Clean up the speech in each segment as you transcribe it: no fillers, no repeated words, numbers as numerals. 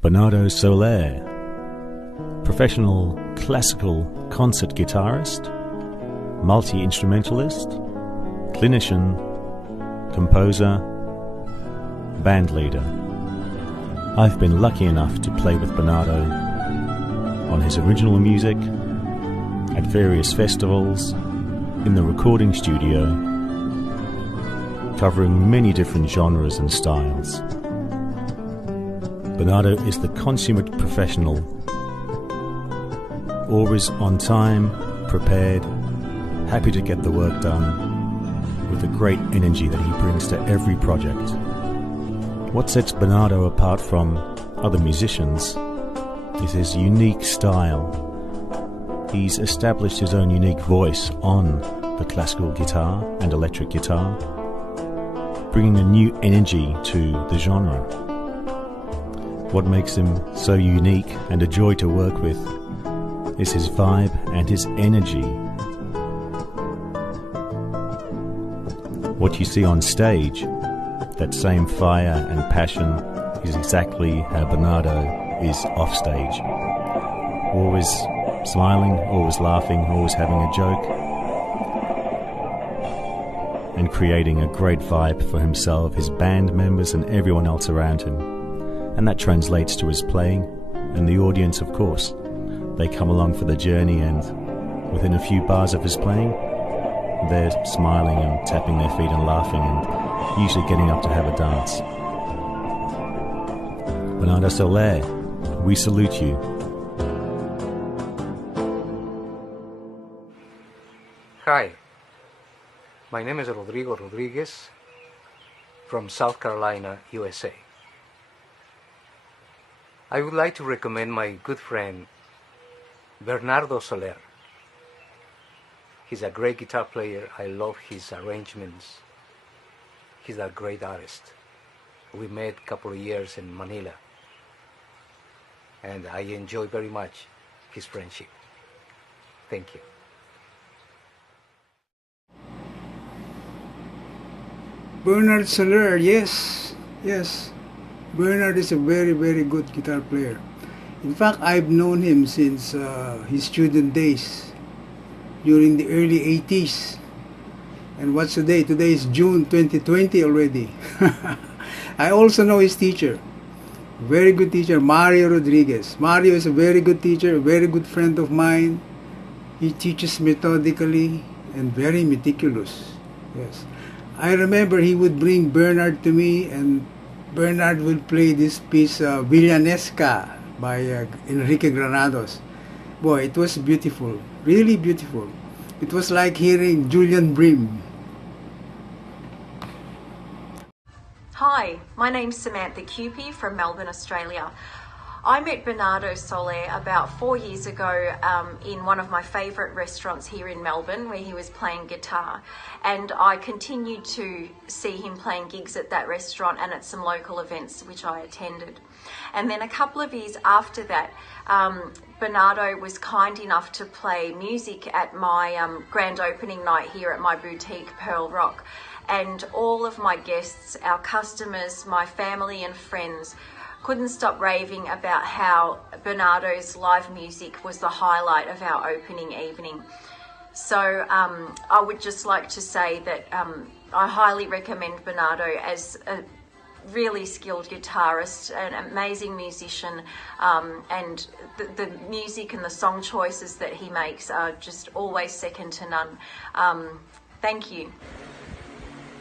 Bernardo Soler, professional classical concert guitarist, multi-instrumentalist, clinician, composer, band leader. I've been lucky enough to play with Bernardo on his original music, at various festivals, in the recording studio, covering many different genres and styles. Bernardo is the consummate professional, always on time, prepared, happy to get the work done, with the great energy that he brings to every project. What sets Bernardo apart from other musicians is his unique style. He's established his own unique voice on the classical guitar and electric guitar, bringing a new energy to the genre. What makes him so unique and a joy to work with is his vibe and his energy. What you see on stage, that same fire and passion, is exactly how Bernardo is off stage. Always smiling, always laughing, always having a joke, and creating a great vibe for himself, his band members and everyone else around him. And that translates to his playing, and the audience, of course. They come along for the journey, and within a few bars of his playing, they're smiling and tapping their feet and laughing and usually getting up to have a dance. Bernardo Soler, we salute you. Hi, my name is Rodrigo Rodriguez from South Carolina, USA. I would like to recommend my good friend Bernardo Soler. He's a great guitar player. I love his arrangements. He's a great artist. We met a couple of years in Manila, and I enjoy very much his friendship. Thank you. Bernard Soler, yes. Bernard is a very, very good guitar player. In fact, I've known him since his student days, during the early 80s. And what's the day? Today is June 2020 already. I also know his teacher. Very good teacher, Mario Rodriguez. Mario is a very good teacher, a very good friend of mine. He teaches methodically and very meticulous. Yes. I remember he would bring Bernard to me, and Bernard would play this piece, Villanesca, by Enrique Granados. Boy, it was beautiful, really beautiful. It was like hearing Julian Bream. Hi, my name's Samantha Cupie from Melbourne, Australia. I met Bernardo Soler about 4 years ago in one of my favourite restaurants here in Melbourne, where he was playing guitar, and I continued to see him playing gigs at that restaurant and at some local events which I attended. And then a couple of years after that, Bernardo was kind enough to play music at my grand opening night here at my boutique Pearl Rock, and all of my guests, our customers, my family and friends couldn't stop raving about how Bernardo's live music was the highlight of our opening evening. So I would just like to say that I highly recommend Bernardo as a really skilled guitarist, an amazing musician, and the music and the song choices that he makes are just always second to none. Thank you.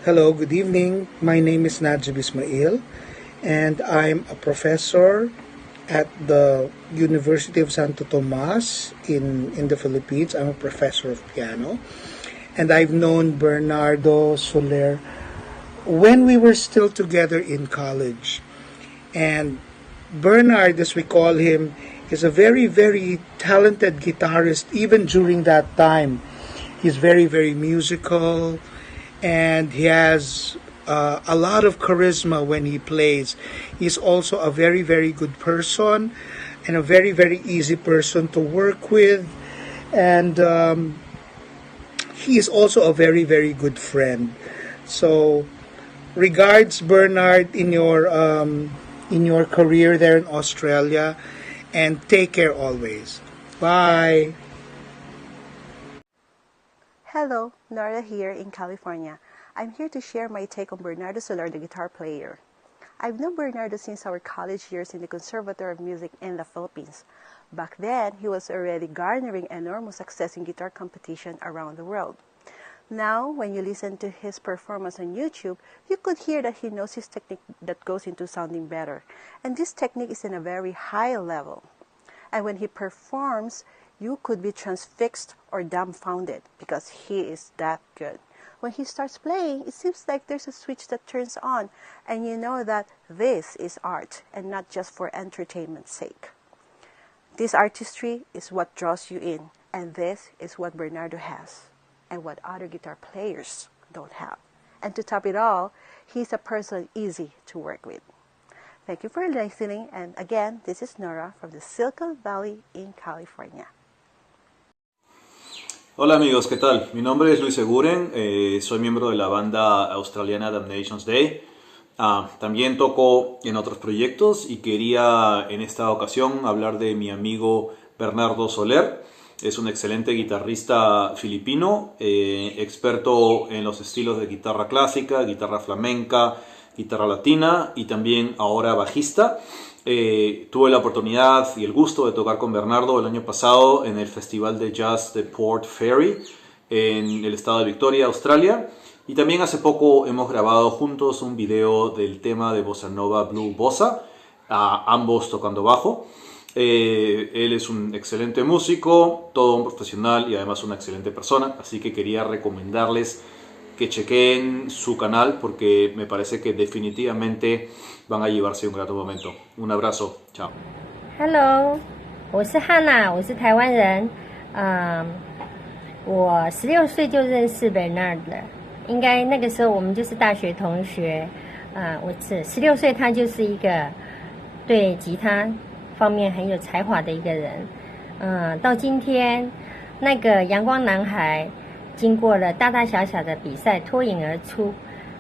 Hello, good evening. My name is Najib Ismail, and I'm a professor at the University of Santo Tomas in the Philippines. I'm a professor of piano, and I've known Bernardo Soler when we were still together in college. And Bernard, as we call him, is a very, very talented guitarist even during that time. He's very, very musical, and he has a lot of charisma when he plays. He's also a very, very good person and a very, very easy person to work with. And he is also a very, very good friend. So, regards, Bernard, in your in your career there in Australia, and take care always. Bye. Hello, Nora here in California. I'm here to share my take on Bernardo Soler, the guitar player. I've known Bernardo since our college years in the Conservatory of Music in the Philippines. Back then, he was already garnering enormous success in guitar competition around the world. Now, when you listen to his performance on YouTube, you could hear that he knows his technique that goes into sounding better. And this technique is in a very high level. And when he performs, you could be transfixed or dumbfounded because he is that good. When he starts playing, it seems like there's a switch that turns on, and you know that this is art and not just for entertainment's sake. This artistry is what draws you in, and this is what Bernardo has and what other guitar players don't have. And to top it all, he's a person easy to work with. Thank you for listening, and again, this is Nora from the Silicon Valley in California. Hola amigos, ¿qué tal? Mi nombre es Luis Seguren, soy miembro de la banda australiana Damnation's Day. También toco en otros proyectos y quería en esta ocasión hablar de mi amigo Bernardo Soler. Es un excelente guitarrista filipino, experto en los estilos de guitarra clásica, guitarra flamenca, guitarra latina y también ahora bajista. Tuve la oportunidad y el gusto de tocar con Bernardo el año pasado en el Festival de Jazz de Port Fairy en el estado de Victoria, Australia. Y también hace poco hemos grabado juntos un video del tema de Bossa Nova Blue Bossa, ambos tocando bajo. Él es un excelente músico, todo un profesional y además una excelente persona, así que quería recomendarles que chequen su canal porque me parece que definitivamente van a llevarse un grato momento. Un abrazo, chao. Hello， 我是汉娜，我是台湾人。我16岁就认识 Bernard 了，应该那个时候我们就是大学同学。我是16岁，他就是一个对吉他方面很有才华的一个人。到今天，那个阳光男孩经过了大大小小的比赛脱颖而出，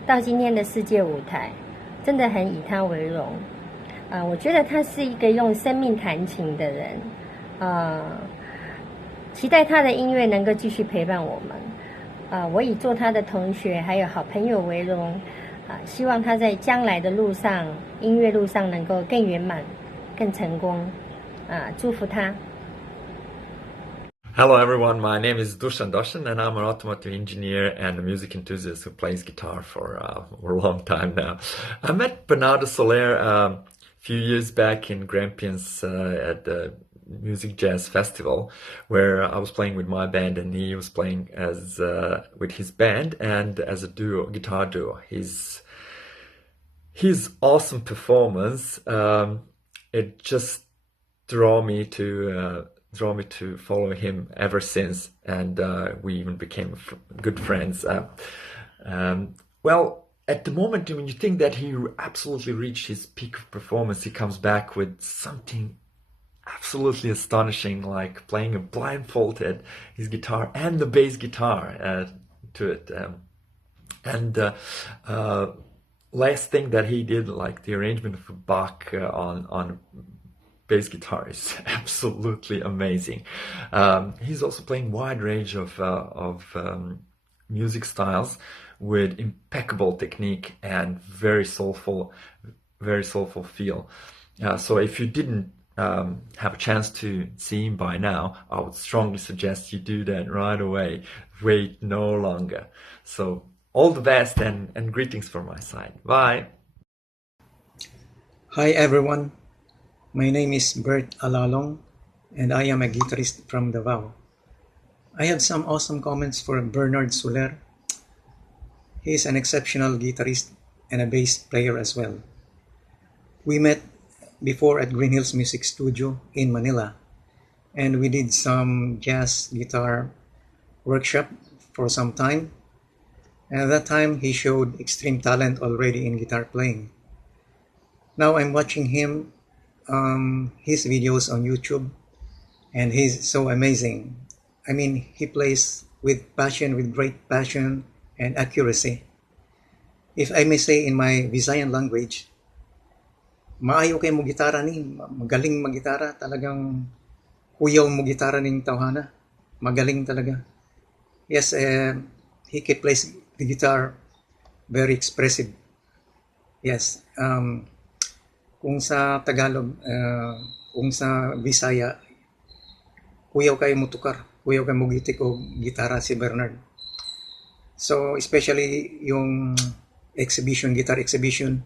到今天的世界舞台，真的很以他为荣。我觉得他是一个用生命弹琴的人。期待他的音乐能够继续陪伴我们。我以做他的同学还有好朋友为荣。希望他在将来的路上，音乐路上能够更圆满、更成功。祝福他。Hello everyone, my name is Dusan Doshan and I'm an automotive engineer and a music enthusiast who plays guitar for a long time now. I met Bernardo Soler a few years back in Grampians at the Music Jazz Festival where I was playing with my band and he was playing as with his band and as a duo, guitar duo. His awesome performance, it just drew me to follow him ever since, and we even became good friends. Well, at the moment when you think that he absolutely reached his peak of performance, he comes back with something absolutely astonishing, like playing a blindfolded his guitar and the bass guitar to it. Last thing that he did, like the arrangement of Bach on bass guitar, is absolutely amazing. He's also playing wide range of music styles with impeccable technique and very soulful feel. So if you didn't have a chance to see him by now, I would strongly suggest you do that right away. Wait no longer. So all the best and greetings from my side. Bye. Hi everyone. My name is Bert Alalong and I am a guitarist from Davao. I have some awesome comments for Bernard Soler. He is an exceptional guitarist and a bass player as well. We met before at Green Hills Music Studio in Manila and we did some jazz guitar workshop for some time. And at that time he showed extreme talent already in guitar playing. Now I'm watching him his videos on YouTube and he's so amazing. I mean, he plays with passion, with great passion and accuracy. If I may say in my Visayan language, maayo kay mo gitara ni, magaling mag-gitara, talagang kuyaw mo gitara ning tawhana. Magaling talaga. Yes, he can play the guitar very expressive. Yes, kung sa Tagalog, kung sa Bisaya, kuyaw kayo mo tukar, kuyaw kayo mo gitik o gitara si Bernard. So, especially yung guitar exhibition,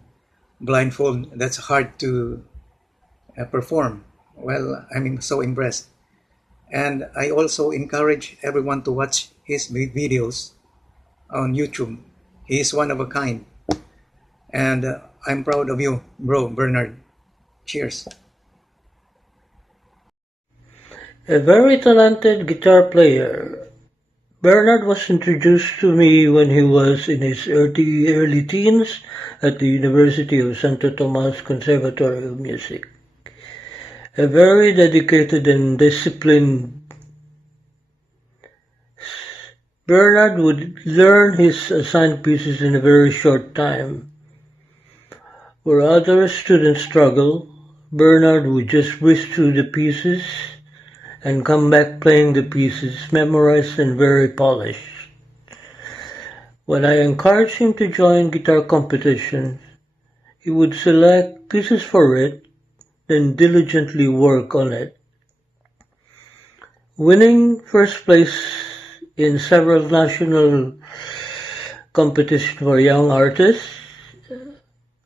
blindfold, that's hard to perform. Well, I'm so impressed. And I also encourage everyone to watch his videos on YouTube. He is one of a kind. And I'm proud of you, bro, Bernard. Cheers. A very talented guitar player. Bernard was introduced to me when he was in his early teens at the University of Santo Tomas Conservatory of Music. A very dedicated and disciplined Bernard would learn his assigned pieces in a very short time. Where other students struggle, Bernard would just whiz through the pieces and come back playing the pieces memorized and very polished. When I encouraged him to join guitar competitions, he would select pieces for it, then diligently work on it. Winning first place in several national competitions for young artists,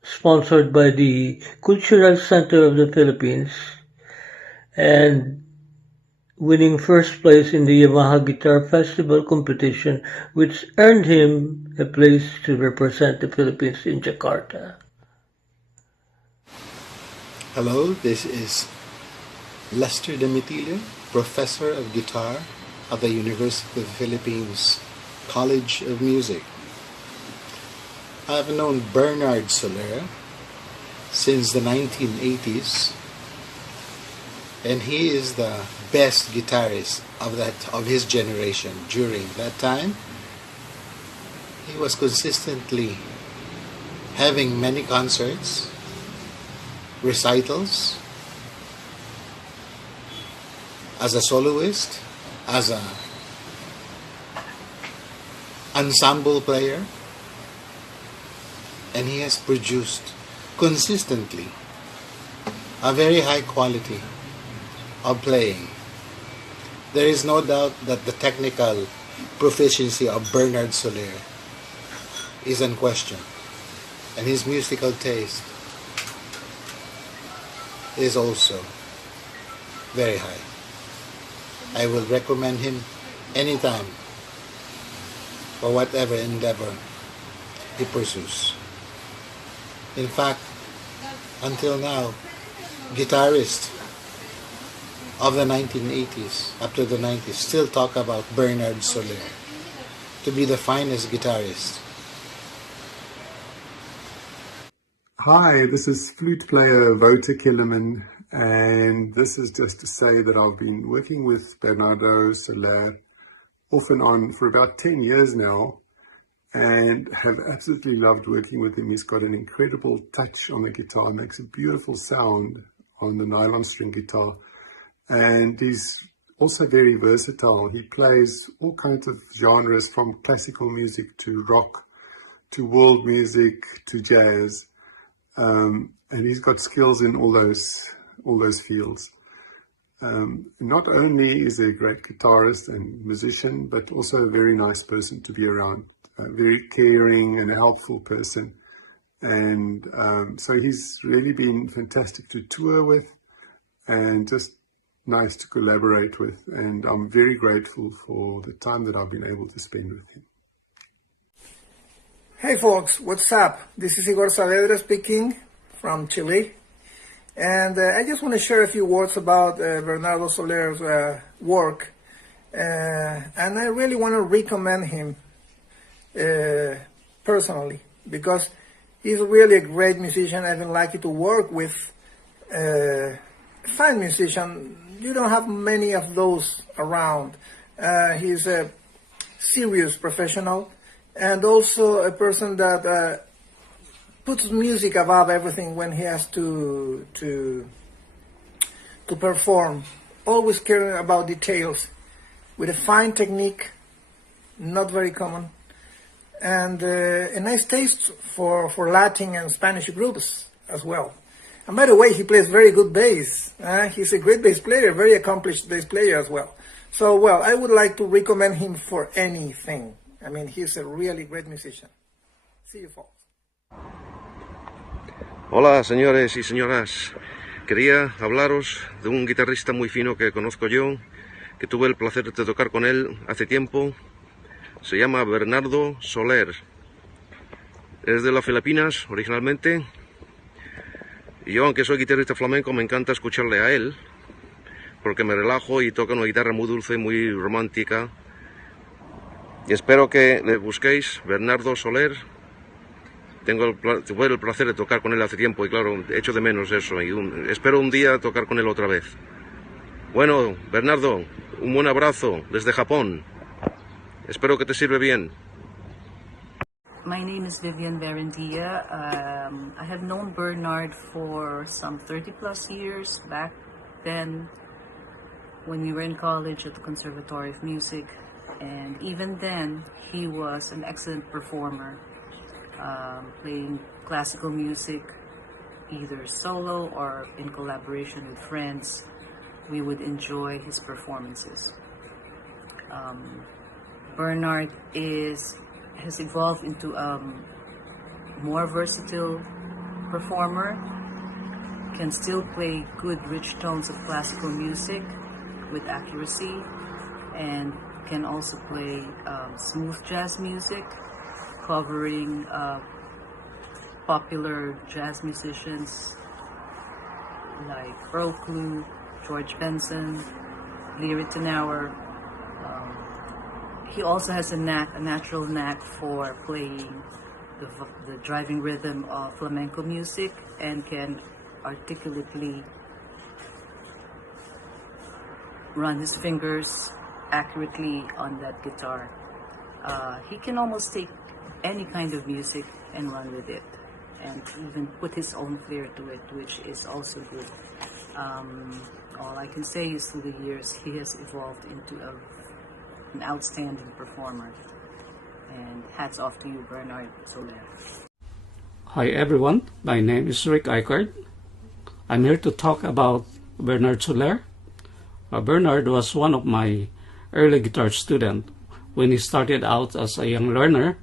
sponsored by the Cultural Center of the Philippines, and winning first place in the Yamaha Guitar Festival competition, which earned him a place to represent the Philippines in Jakarta. Hello, this is Lester Demitilio, Professor of Guitar at the University of the Philippines College of Music. I've known Bernard Soler since the 1980s, and he is the best guitarist of his generation. During that time, he was consistently having many concerts, recitals, as a soloist, as an ensemble player, and he has produced consistently a very high quality of playing. There is no doubt that the technical proficiency of Bernard Soler is unquestioned, and his musical taste is also very high. I will recommend him anytime for whatever endeavor he pursues. In fact, until now, guitarists of the 1980s up to the 90s still talk about Bernard Soler to be the finest guitarist. Hi, this is flute player Wouter Killerman, and this is just to say that I've been working with Bernardo Soler off and on for about 10 years now, and have absolutely loved working with him. He's got an incredible touch on the guitar, makes a beautiful sound on the nylon string guitar, and he's also very versatile. He plays all kinds of genres, from classical music to rock to world music to jazz, and he's got skills in all those fields. Not only is he a great guitarist and musician, but also a very nice person to be around. Very caring and a helpful person, and so he's really been fantastic to tour with and just nice to collaborate with, and I'm very grateful for the time that I've been able to spend with him. Hey folks, what's up? This is Igor Saavedra speaking from Chile, and I just want to share a few words about Bernardo Soler's work, and I really want to recommend him personally, because he's really a great musician. I've been lucky to work with a fine musician. You don't have many of those around. He's a serious professional, and also a person that puts music above everything when he has to perform. Always caring about details, with a fine technique, not very common, and a nice taste for Latin and Spanish groups as well. And by the way, he plays very good bass. He's a great bass player, very accomplished bass player as well. So, well, I would like to recommend him for anything. I mean, he's a really great musician. See you, folks. Hola, señores y señoras. Quería hablaros de un guitarrista muy fino que conozco yo, que tuve el placer de tocar con él hace tiempo. Se llama Bernardo Soler. Es de las Filipinas, originalmente. Y yo, aunque soy guitarrista flamenco, me encanta escucharle a él, porque me relajo y toca una guitarra muy dulce, muy romántica. Y espero que le busquéis, Bernardo Soler. Tuve el placer de tocar con él hace tiempo y claro, echo de menos eso. Y espero un día tocar con él otra vez. Bueno, Bernardo, un buen abrazo desde Japón. Espero que te sirve bien. My name is Vivian Verandia. I have known Bernard for some 30 plus years back then when we were in college at the Conservatory of Music, and even then he was an excellent performer, playing classical music either solo or in collaboration with friends. We would enjoy his performances. Bernard has evolved into a more versatile performer, can still play good rich tones of classical music with accuracy, and can also play smooth jazz music, covering popular jazz musicians like Earl Klugh, George Benson, Leary Tenauer. He also has a natural knack for playing the driving rhythm of flamenco music and can articulately run his fingers accurately on that guitar. He can almost take any kind of music and run with it, and even put his own flair to it, which is also good. All I can say is through the years he has evolved into an outstanding performer, and hats off to you, Bernard Soler. Hi everyone, my name is Rick Eichard. I'm here to talk about Bernard Soler. Bernard was one of my early guitar students when he started out as a young learner.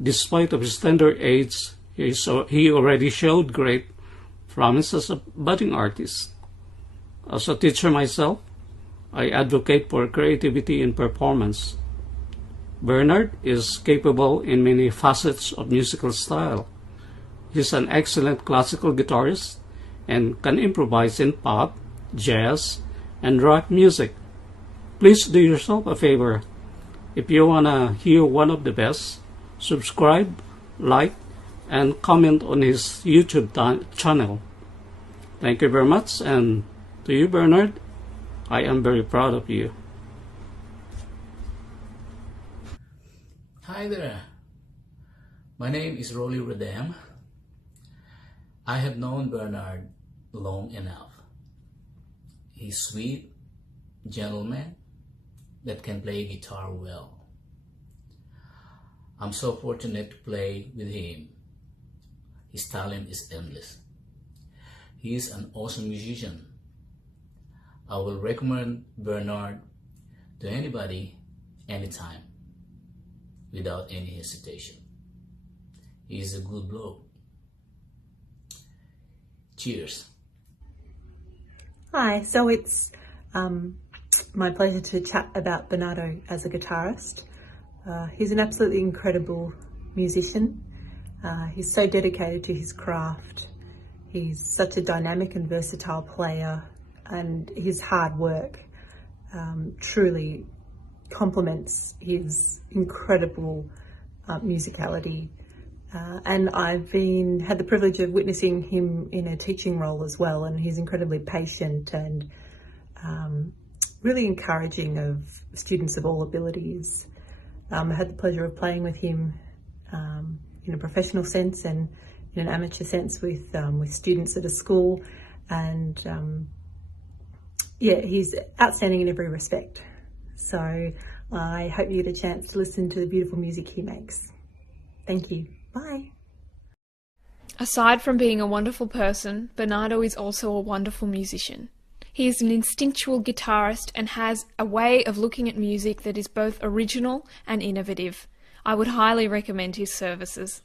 Despite of his tender age, he already showed great promise as a budding artist. As a teacher myself, I advocate for creativity in performance. Bernard is capable in many facets of musical style. He's an excellent classical guitarist and can improvise in pop, jazz, and rock music. Please do yourself a favor. If you wanna hear one of the best, subscribe, like, and comment on his YouTube channel. Thank you very much, and to you, Bernard, I am very proud of you. Hi there. My name is Rolly Redem. I have known Bernard long enough. He's sweet, gentleman that can play guitar well. I'm so fortunate to play with him. His talent is endless. He is an awesome musician. I will recommend Bernard to anybody, anytime, without any hesitation. He is a good bloke. Cheers. Hi, so it's my pleasure to chat about Bernardo as a guitarist. He's an absolutely incredible musician. He's so dedicated to his craft. He's such a dynamic and versatile player, and his hard work truly complements his incredible musicality. And I've had the privilege of witnessing him in a teaching role as well, and he's incredibly patient and really encouraging of students of all abilities. I had the pleasure of playing with him in a professional sense and in an amateur sense with students at a school, and yeah, he's outstanding in every respect. So I hope you get a chance to listen to the beautiful music he makes. Thank you. Bye. Aside from being a wonderful person, Bernardo is also a wonderful musician. He is an instinctual guitarist and has a way of looking at music that is both original and innovative. I would highly recommend his services.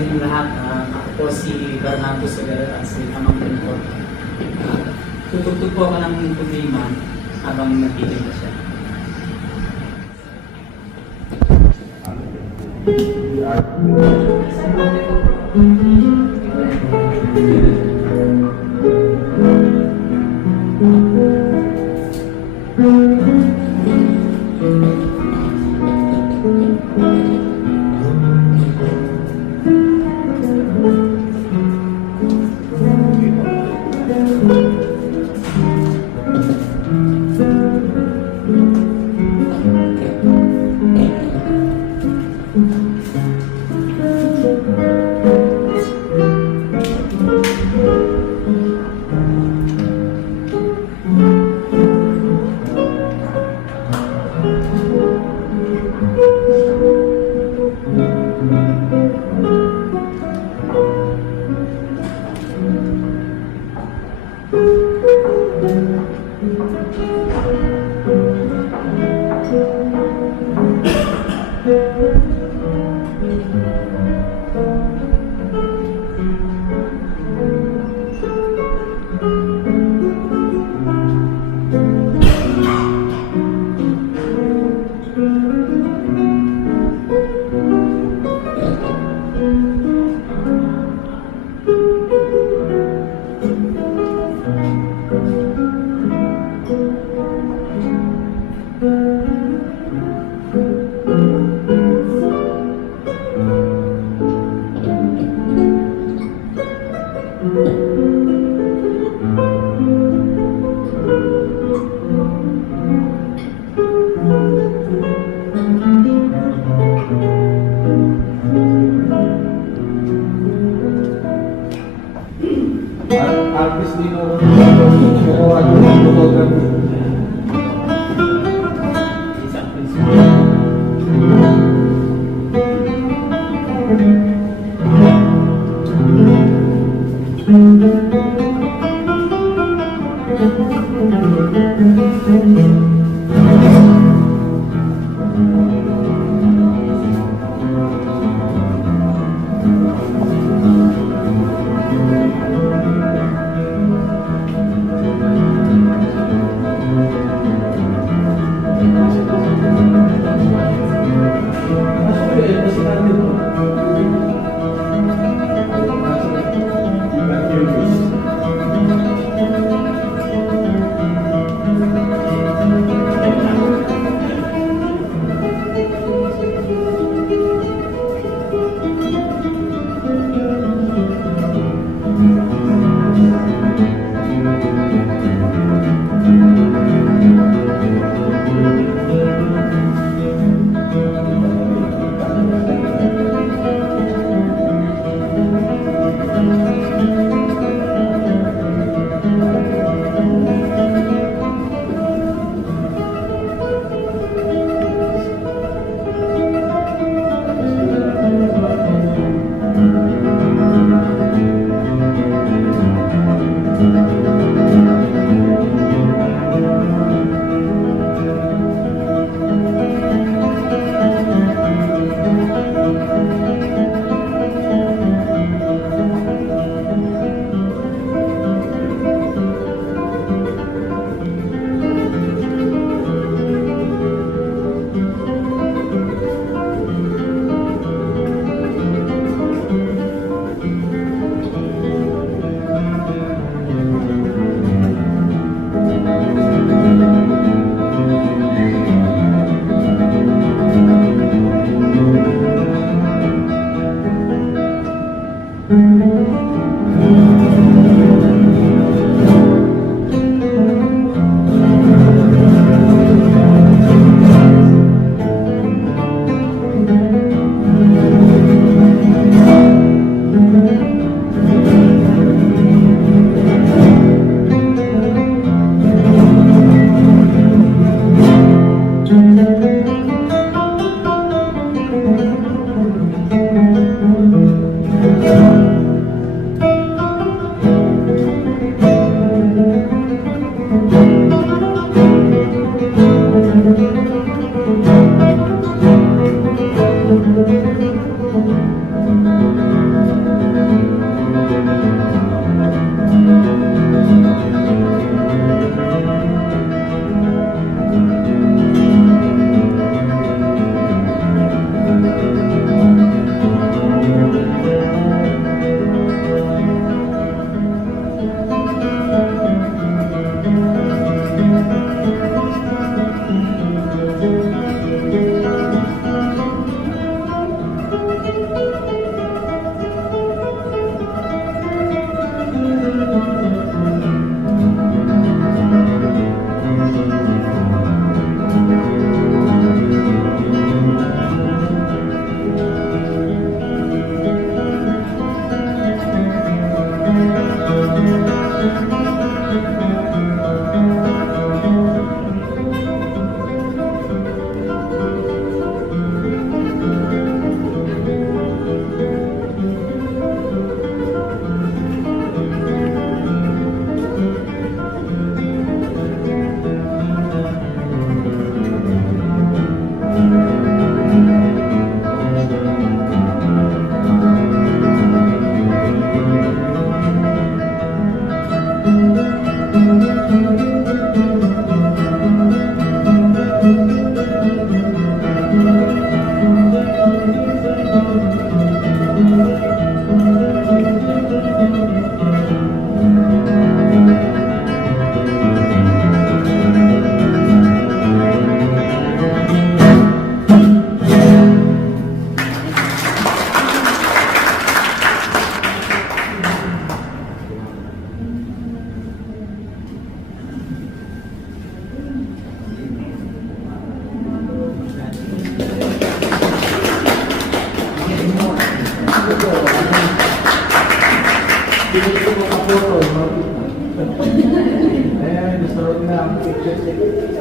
sa inyong lahat. Ako po si Bernardo Soler at si Amang Mentor. Tutugtog po ako ng problema habang nagtitig na siya. Artist dito, pero ano yung photography? music.